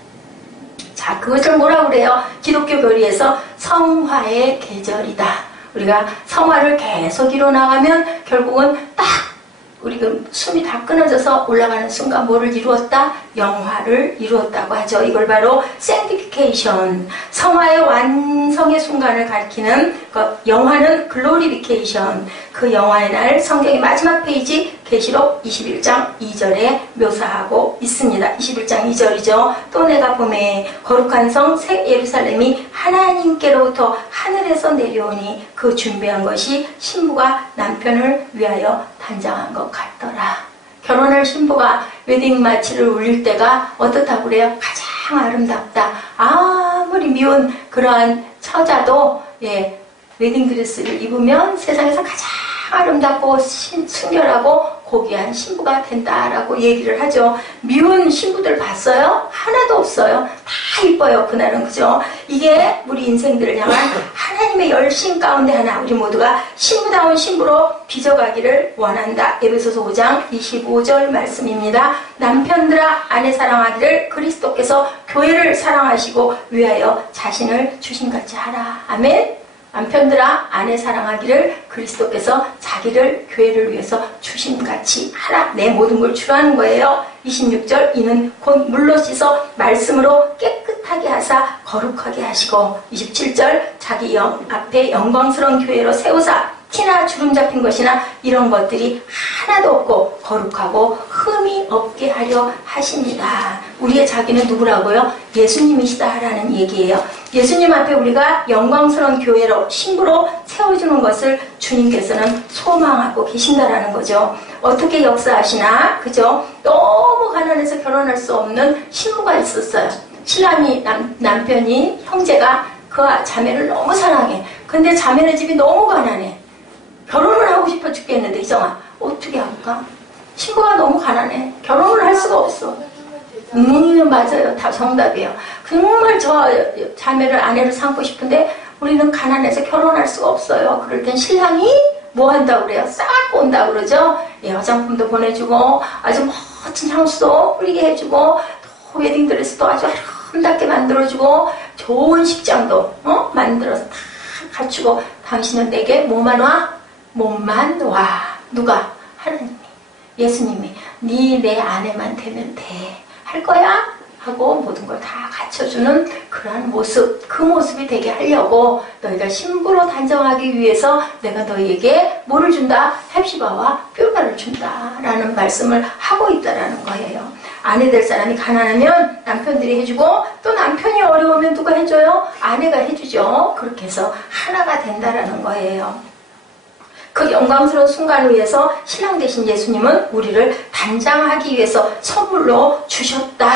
자, 그것을 뭐라고 그래요? 기독교 교리에서 성화의 계절이다. 우리가 성화를 계속 이뤄나가면 결국은 딱 우리가 숨이 다 끊어져서 올라가는 순간 뭐를 이루었다? 영화를 이루었다고 하죠. 이걸 바로 sanctification, 성화의 완성의 순간을 가리키는 영화는 glorification, 그 영화의 날 성경의 마지막 페이지 계시록 21장 2절에 묘사하고 있습니다. 21장 2절이죠. 또 내가 보매 거룩한 성 새 예루살렘이 하나님께로부터 하늘에서 내려오니 그 준비한 것이 신부가 남편을 위하여 단장한 것 같더라. 결혼할 신부가 웨딩 마치를 울릴 때가 어떻다고 그래요? 가장 아름답다. 아무리 미운 그러한 처자도 웨딩 드레스를 입으면 세상에서 가장 아름답고 순결하고 고귀한 신부가 된다라고 얘기를 하죠. 미운 신부들 봤어요? 하나도 없어요. 다 이뻐요. 그날은. 그죠? 이게 우리 인생들을 향한 하나님의 열심 가운데 하나, 우리 모두가 신부다운 신부로 빚어가기를 원한다. 에베소서 5장 25절 말씀입니다. 남편들아 아내 사랑하기를 그리스도께서 교회를 사랑하시고 위하여 자신을 주신같이 하라. 아멘. 남편들아 아내 사랑하기를 그리스도께서 자기를 교회를 위해서 주심같이 하라. 내 모든 걸 주라는 거예요. 26절 이는 곧 물로 씻어 말씀으로 깨끗하게 하사 거룩하게 하시고 27절 자기 영 앞에 영광스러운 교회로 세우사 티나 주름 잡힌 것이나 이런 것들이 하나도 없고 거룩하고 흠이 없게 하려 하십니다. 우리의 자기는 누구라고요? 예수님이시다라는 얘기예요. 예수님 앞에 우리가 영광스러운 교회로 신부로 세워주는 것을 주님께서는 소망하고 계신다라는 거죠. 어떻게 역사하시나? 그죠? 너무 가난해서 결혼할 수 없는 신부가 있었어요. 신랑이 남편이 형제가 그 자매를 너무 사랑해. 근데 자매네 집이 너무 가난해. 결혼을 하고 싶어 죽겠는데 이정아 어떻게 할까? 신부가 너무 가난해. 결혼을 할 수가 없어. 맞아요. 다 정답이에요. 정말 저 자매를 아내로 삼고 싶은데 우리는 가난해서 결혼할 수가 없어요. 그럴 땐 신랑이 뭐 한다고 그래요? 싹 온다고 그러죠? 화장품도 보내주고 아주 멋진 향수도 뿌리게 해주고 또 웨딩드레스도 아주 아름답게 만들어주고 좋은 식장도 만들어서 다 갖추고 당신은 내게 뭐만 와? 몸만 와. 누가? 하나님이, 예수님이 네 아내만 되면 돼. 할 거야? 하고 모든 걸 다 갖춰주는 그러한 모습, 그 모습이 되게 하려고 너희가 신부로 단정하기 위해서 내가 너희에게 뭐를 준다? 헵시바와 뷸나를 준다 라는 말씀을 하고 있다라는 거예요. 아내 될 사람이 가난하면 남편들이 해주고 또 남편이 어려우면 누가 해줘요? 아내가 해주죠. 그렇게 해서 하나가 된다라는 거예요. 그 영광스러운 순간을 위해서 신랑 되신 예수님은 우리를 단장하기 위해서 선물로 주셨다.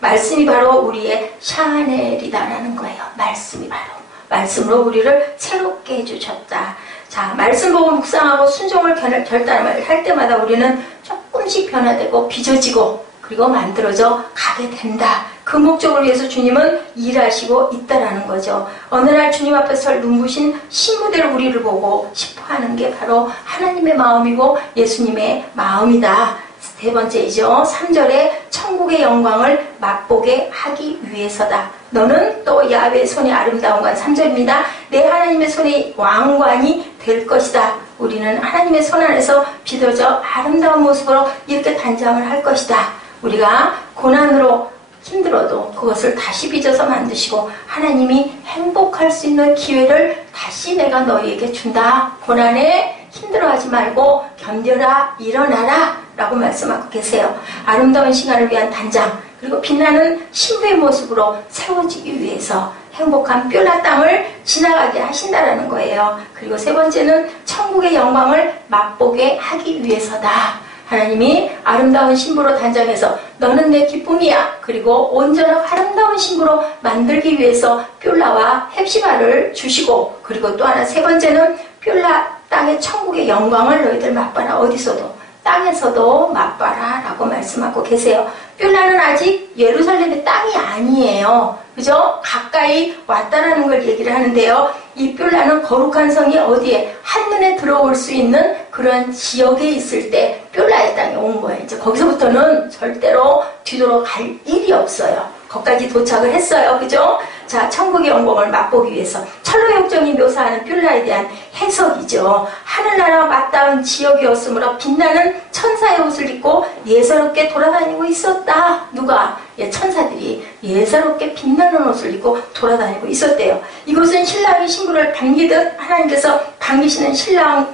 말씀이 바로 우리의 샤넬이다라는 거예요. 말씀이 바로. 말씀으로 우리를 새롭게 해주셨다. 자, 말씀 보고 묵상하고 순종을 결단할 때마다 우리는 조금씩 변화되고 빚어지고 그리고 만들어져 가게 된다. 그 목적을 위해서 주님은 일하시고 있다라는 거죠. 어느 날 주님 앞에서 설 눈부신 신무대로 우리를 보고 싶어하는 게 바로 하나님의 마음이고 예수님의 마음이다. 세 번째이죠. 3절에 천국의 영광을 맛보게 하기 위해서다. 너는 또 야훼의 손의 아름다운 관, 3절입니다. 내 하나님의 손의 왕관이 될 것이다. 우리는 하나님의 손 안에서 빚어져 아름다운 모습으로 이렇게 단장을 할 것이다. 우리가 고난으로 힘들어도 그것을 다시 빚어서 만드시고 하나님이 행복할 수 있는 기회를 다시 내가 너희에게 준다. 고난에 힘들어하지 말고 견뎌라, 일어나라 라고 말씀하고 계세요. 아름다운 시간을 위한 단장, 그리고 빛나는 신부의 모습으로 세워지기 위해서 행복한 뻬라 땅을 지나가게 하신다라는 거예요. 그리고 세 번째는 천국의 영광을 맛보게 하기 위해서다. 하나님이 아름다운 신부로 단장해서 너는 내 기쁨이야. 그리고 온전하고 아름다운 신부로 만들기 위해서 뻬라와 헵시바를 주시고, 그리고 또 하나 세 번째는 뻬라 땅의 천국의 영광을 너희들 맛봐라. 어디서도 땅에서도 맛봐라 라고 말씀하고 계세요. 뻬라는 아직 예루살렘의 땅이 아니에요. 그죠? 가까이 왔다라는 걸 얘기를 하는데요. 이 뻬라는 거룩한 성이 어디에 한눈에 들어올 수 있는 그런 지역에 있을 때 뻬라의 땅에 온 거예요. 이제 거기서부터는 절대로 뒤돌아 갈 일이 없어요. 거기까지 도착을 했어요. 그죠? 자, 천국의 영광을 맛보기 위해서 철로 역정이 묘사하는 뻬라에 대한 해석이죠. 하늘나라와 맞닿은 지역이었으므로 빛나는 천사의 옷을 입고 예사롭게 돌아다니고 있었다. 누가? 천사들이 예사롭게 빛나는 옷을 입고 돌아다니고 있었대요. 이곳은 신랑이 신부를 반기듯 하나님께서 반기시는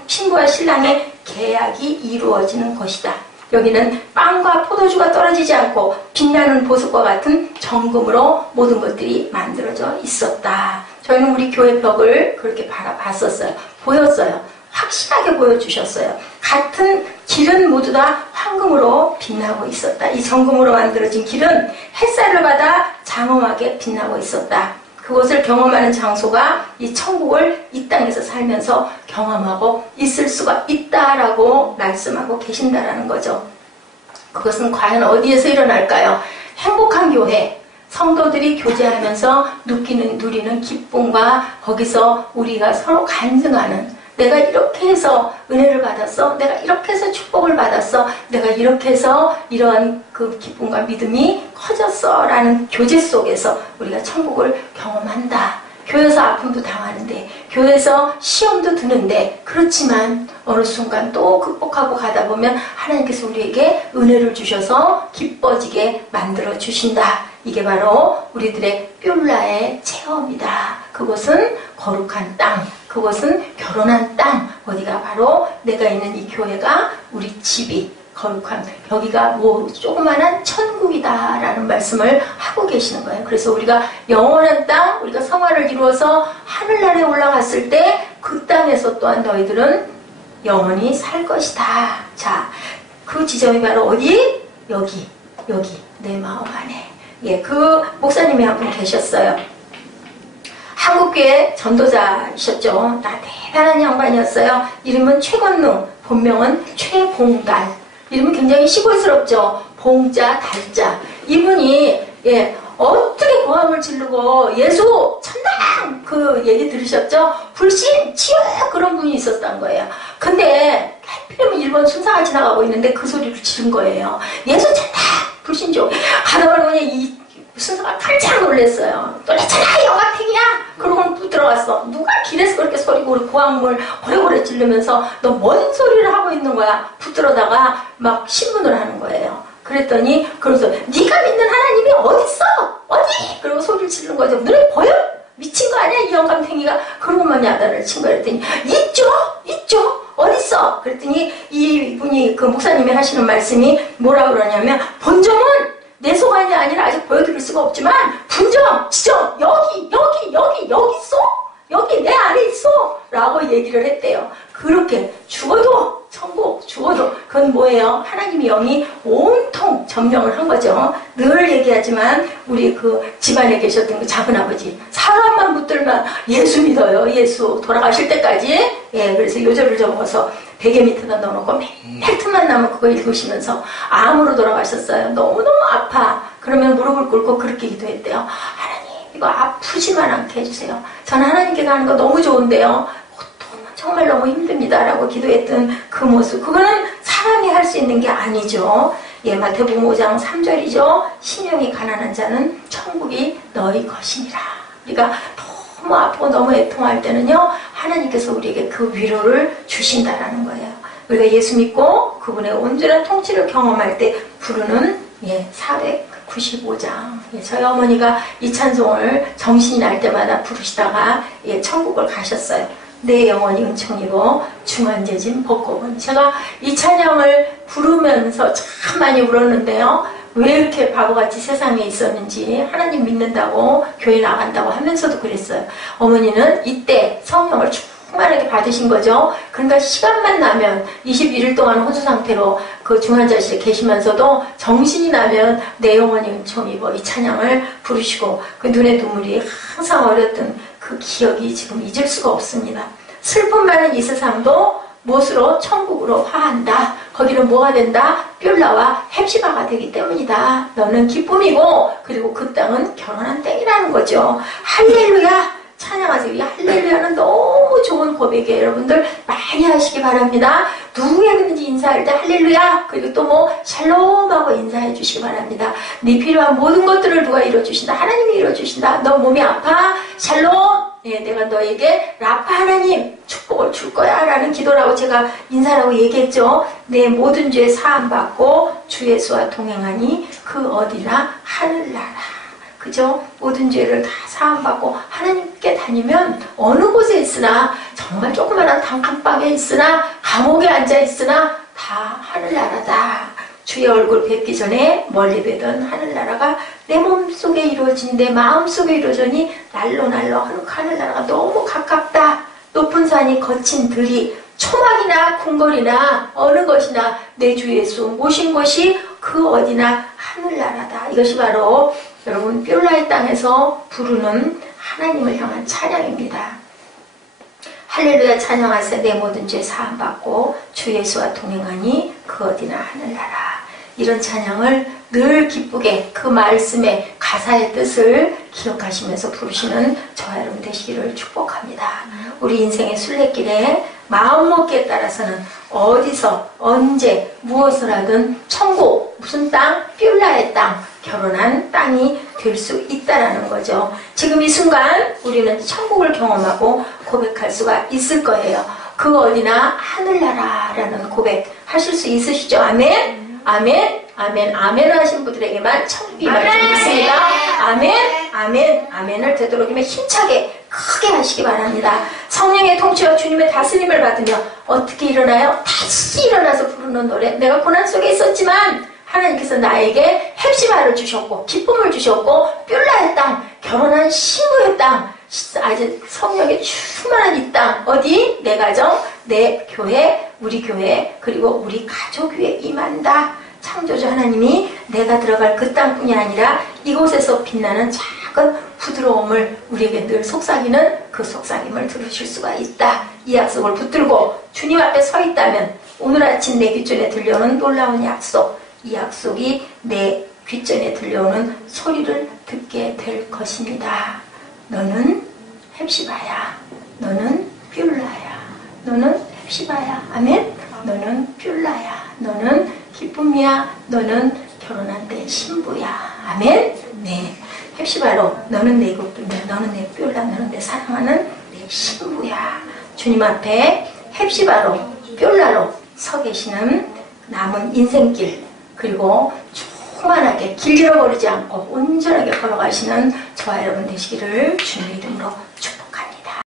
신부와 신랑의 계약이 이루어지는 것이다. 여기는 빵과 포도주가 떨어지지 않고 빛나는 보석과 같은 정금으로 모든 것들이 만들어져 있었다. 저희는 우리 교회 벽을 그렇게 바라봤었어요. 보였어요. 확실하게 보여주셨어요. 같은 길은 모두 다 황금으로 빛나고 있었다. 이 정금으로 만들어진 길은 햇살을 받아 장엄하게 빛나고 있었다. 그것을 경험하는 장소가 이 천국을 이 땅에서 살면서 경험하고 있을 수가 있다라고 말씀하고 계신다라는 거죠. 그것은 과연 어디에서 일어날까요? 행복한 교회, 성도들이 교제하면서 누리는 기쁨과 거기서 우리가 서로 간증하는, 내가 이렇게 해서 은혜를 받았어, 내가 이렇게 해서 축복을 받았어, 내가 이렇게 해서 이러한 그 기쁨과 믿음이 커졌어 라는 교제 속에서 우리가 천국을 경험한다. 교회에서 아픔도 당하는데, 교회에서 시험도 드는데, 그렇지만 어느 순간 또 극복하고 가다 보면 하나님께서 우리에게 은혜를 주셔서 기뻐지게 만들어 주신다. 이게 바로 우리들의 뻬라의 체험이다. 그곳은 거룩한 땅, 그곳은 결혼한 땅, 어디가 바로 내가 있는 이 교회가 우리 집이 거룩한, 여기가 뭐 조그만한 천국이다라는 말씀을 하고 계시는 거예요. 그래서 우리가 영원한 땅, 우리가 성화를 이루어서 하늘나라에 올라갔을 때 그 땅에서 또한 너희들은 영원히 살 것이다. 자, 그 지점이 바로 어디? 여기 내 마음 안에. 예, 그 목사님이 한 분 계셨어요. 한국교회 전도자이셨죠. 나 대단한 양반이었어요. 이름은 최건능, 본명은 최봉달. 이름은 굉장히 시골스럽죠. 봉자, 달자. 이분이 어떻게 고함을 지르고 예수 천당 그 얘기 들으셨죠? 불신, 치욕 그런 분이 있었던 거예요. 근데 하필이면 일본 순사가 지나가고 있는데 그 소리를 지른 거예요. 예수 천당, 불신족. 가다 보니 이 순사가 깜짝 놀랐어요. 놀랬잖아, 영화택이야. 그러고는 또 들어갔어. 누가 길에서 그렇게 소리고 고함을 고래고래 지르면서 너 뭔 소리를 하고 있는 거야? 붙들어다가 막 신문을 하는 거예요. 그랬더니 그러면서 네가 믿는 하나님이 어딨어? 어디? 그리고 소리를 지르는 거죠. 눈에 보여? 미친 거 아니야? 이 영감탱이가. 그러고만 야단을 친 거야. 그랬더니 있죠? 어딨어? 그랬더니 이분이 그 목사님이 하시는 말씀이 뭐라 그러냐면, 본점은 내 소관이 아니라 아직 보여드릴 수가 없지만 분점, 지점, 여기 있어? 여기 내 안에 있어? 라고 얘기를 했대요. 그렇게 죽어도 천국, 죽어도 그건 뭐예요? 하나님의 영이 온통 점령을 한 거죠. 늘 얘기하지만 우리 그 집안에 계셨던 그 작은아버지, 사람만 붙들면 예수 믿어요. 예수 돌아가실 때까지. 예, 그래서 요절을 적어서 베개 밑에다 넣어놓고 맨날 틈만 나면 그거 읽으시면서 암으로 돌아가셨어요. 너무너무 아파 그러면 무릎을 꿇고 그렇게 기도했대요. 하나님, 이거 아프지만 않게 해주세요. 저는 하나님께 가는 거 너무 좋은데요. 정말 너무 힘듭니다. 라고 기도했던 그 모습. 그거는 사람이 할 수 있는 게 아니죠. 예, 마태복음 5장 3절이죠. 심령이 가난한 자는 천국이 너희 것이니라. 우리가 너무 아프고 너무 애통할 때는요, 하나님께서 우리에게 그 위로를 주신다라는 거예요. 우리가 예수 믿고 그분의 온전한 통치를 경험할 때 부르는 495장. 저희 어머니가 이 찬송을 정신이 날 때마다 부르시다가 천국을 가셨어요. 내 영혼이 은총이고 중한죄진 벗고은. 제가 이 찬양을 부르면서 참 많이 울었는데요. 왜 이렇게 바보같이 세상에 있었는지, 하나님 믿는다고 교회 나간다고 하면서도 그랬어요. 어머니는 이때 성령을 충만하게 받으신 거죠. 그러니까 시간만 나면 21일 동안 혼수 상태로 그 중환자실에 계시면서도 정신이 나면 내 영혼이 은총이고 이 찬양을 부르시고 그 눈에 눈물이 항상 어렸던 그 기억이 지금 잊을 수가 없습니다. 슬픔 많은 이 세상도 무엇으로? 천국으로 화한다. 거기는 뭐가 된다? 뷸라와 헵시바가 되기 때문이다. 너는 기쁨이고 그리고 그 땅은 결혼한 땅이라는 거죠. 할렐루야! 찬양하세요. 이 할렐루야는 너무 좋은 고백이에요. 여러분들 많이 하시기 바랍니다. 누구에게든지 인사할 때 할렐루야, 그리고 또 뭐 샬롬하고 인사해 주시기 바랍니다. 네 필요한 모든 것들을 누가 이뤄주신다? 하나님이 이뤄주신다. 너 몸이 아파? 샬롬. 내가 너에게 라파 하나님 축복을 줄 거야 라는 기도라고 제가 인사라고 얘기했죠. 내 모든 죄 사함받고 주 예수와 동행하니 그 어디나 하늘나라. 그죠? 모든 죄를 다 사함받고 하나님께 다니면 어느 곳에 있으나, 정말 조그마한 단칸방에 있으나, 감옥에 앉아 있으나 다 하늘나라다. 주의 얼굴 뵙기 전에 멀리 뵈던 하늘나라가 내 몸속에 이루어진, 내 마음속에 이루어지니 날로 하늘나라가 너무 가깝다. 높은 산이 거친 들이, 초막이나 궁궐이나 어느 것이나 내 주 예수 모신 곳이 그 어디나 하늘나라다. 이것이 바로 여러분 뷸라의 땅에서 부르는 하나님을 향한 찬양입니다. 할렐루야 찬양하세. 내 모든 죄 사함받고 주 예수와 동행하니 그 어디나 하늘나라. 이런 찬양을 늘 기쁘게 그 말씀의 가사의 뜻을 기억하시면서 부르시는 저와 여러분 되시기를 축복합니다. 우리 인생의 순례길에 마음먹기에 따라서는 어디서 언제 무엇을 하든 천국, 무슨 땅? 뷸라의 땅, 결혼한 땅이 될 수 있다라는 거죠. 지금 이 순간 우리는 천국을 경험하고 고백할 수가 있을 거예요. 그 어디나 하늘나라라는 고백 하실 수 있으시죠? 아멘? 아멘? 아멘? 아멘 하신 분들에게만 천국이 임하겠습니다. 아멘? 아멘? 아멘을 되도록이면 힘차게 크게 하시기 바랍니다. 성령의 통치와 주님의 다스림을 받으며 어떻게 일어나요? 다시 일어나서 부르는 노래. 내가 고난 속에 있었지만 하나님께서 나에게 헵시바를 주셨고 기쁨을 주셨고 뷸라의 땅, 결혼한 신부의 땅, 아주 성령의 충만한 이 땅, 어디? 내 가정, 내 교회, 우리 교회, 그리고 우리 가족 위에 임한다. 창조주 하나님이 내가 들어갈 그 땅뿐이 아니라 이곳에서 빛나는 작은 부드러움을 우리에게 늘 속삭이는 그 속삭임을 들으실 수가 있다. 이 약속을 붙들고 주님 앞에 서 있다면 오늘 아침 내 귓전에 들려오는 놀라운 약속, 이 약속이 내 귓전에 들려오는 소리를 듣게 될 것입니다. 너는 헵시바야. 너는 뷸라야. 너는 헵시바야. 아멘? 너는 뷸라야. 너는 기쁨이야. 너는 결혼한 내 신부야. 아멘? 네. 헵시바로 너는 내 기쁨이야. 너는 내 뷸라. 너는 내 사랑하는 내 신부야. 주님 앞에 헵시바로 뷸라로 서 계시는 남은 인생길, 그리고 충만하게 길 잃어버리지 않고 온전하게 걸어가시는 저와 여러분 되시기를 주님의 이름으로 축복합니다.